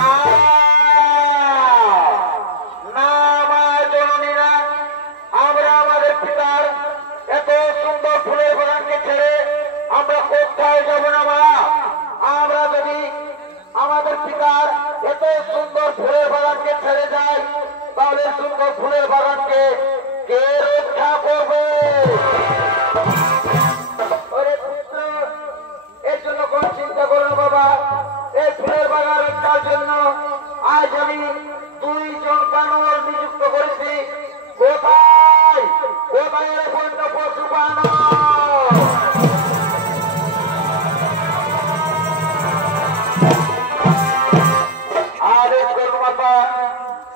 না না আমার জননীরা, আমরা আমাদের পিতার এত সুন্দর ফুলের বাগানকে ছেড়ে আমরা কোথায় যাব না মা। আমরা যদি আমাদের পিতার এত সুন্দর ফুলের বাগানকে ছেড়ে যাই, তাহলে সুন্দর ফুলের বাগানকে কে রক্ষা করবে? এর জন্য কোন চিন্তা করো না বাবা। এই ফুলের বাগান রক্ষার জন্য আজ আমি 2 জন বানর নিযুক্ত করেছি। কোথায় কোথায় বন্য পশু বানর? আদেশ করবো বাবা,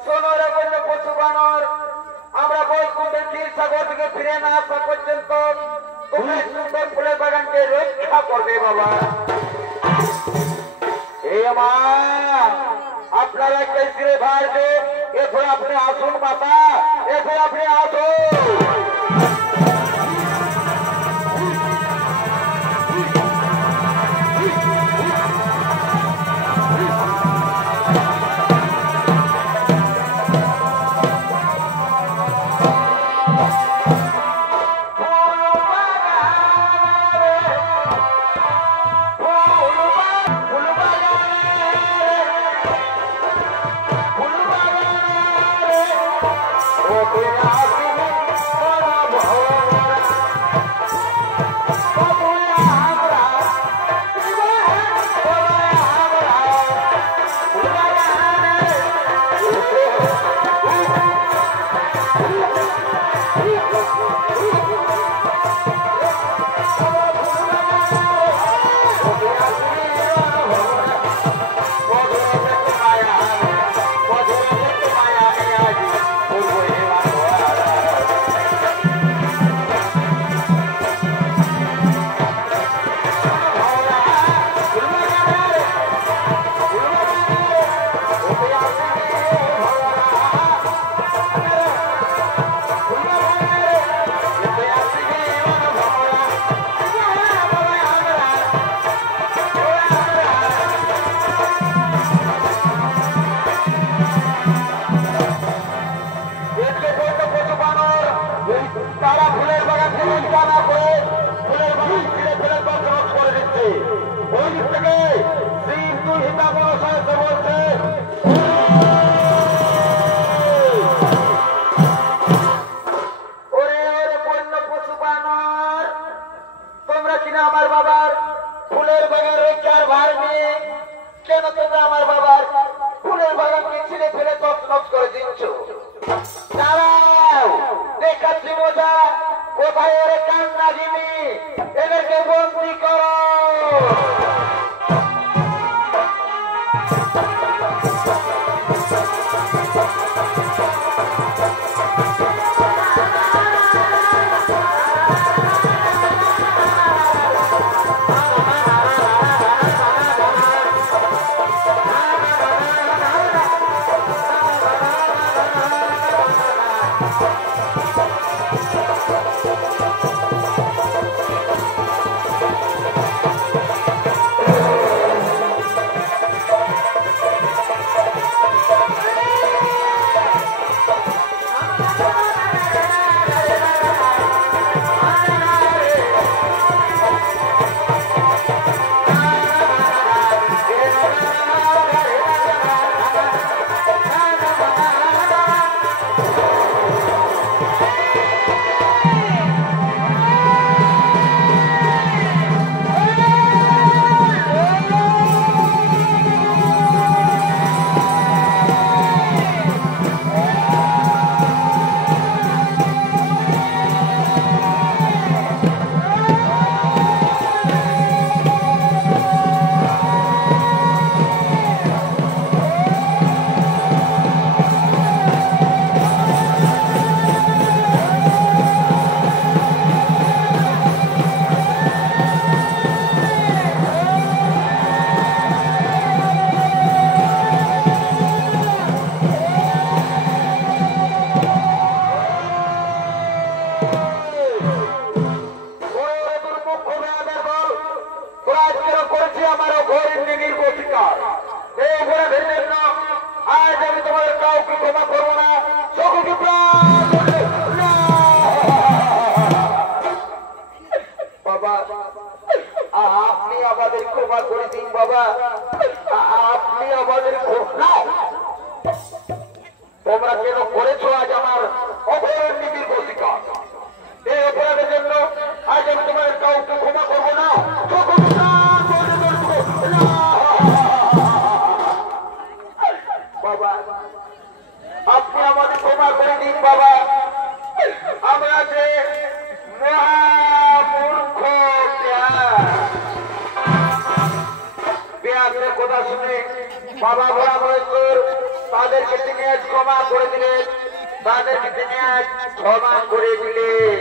শোনো রে বন্য পশু বানর, আমরা বৈকুণ্ঠের ক্ষীরসাগর থেকে ফিরে না আসা পর্যন্ত তুমি সুন্দর ফুলের বাগানকে রক্ষা করবে বাবা। এই আমার আপনার একটা স্ত্রী ভাই যে এরপরে আপনি আসুন বাবা, এরপরে আপনি আসুন। তারা ফুলের বাগান থেকে জানা করে ফুলের বাগান ছিঁড়ে ফেলে তছনছ করে দিচ্ছে। ওই দিক থেকে শ্রী হিতা মহাশয় বলছে, ওরে ওরে বন্য পশু বানর, তোমরা কিনা আমার বাবার ফুলের বাগান রক্ষার ভার নিয়ে কেন তোমরা আমার বাবার ফুলের বাগানকে ছিঁড়ে ফেলে তছনছ করে দিচ্ছ? দাঁড়াও, দেখাচ্ছি মজা। কোথায় ওরে কান্না জিমি, এদেরকে বন্দি করো। বাবা ভোলা মহেশ্বর তাদেরকে তিনি আজ ক্ষমা করে দিলেন, তাদেরকে তিনি আজ ক্ষমা করে দিলেন।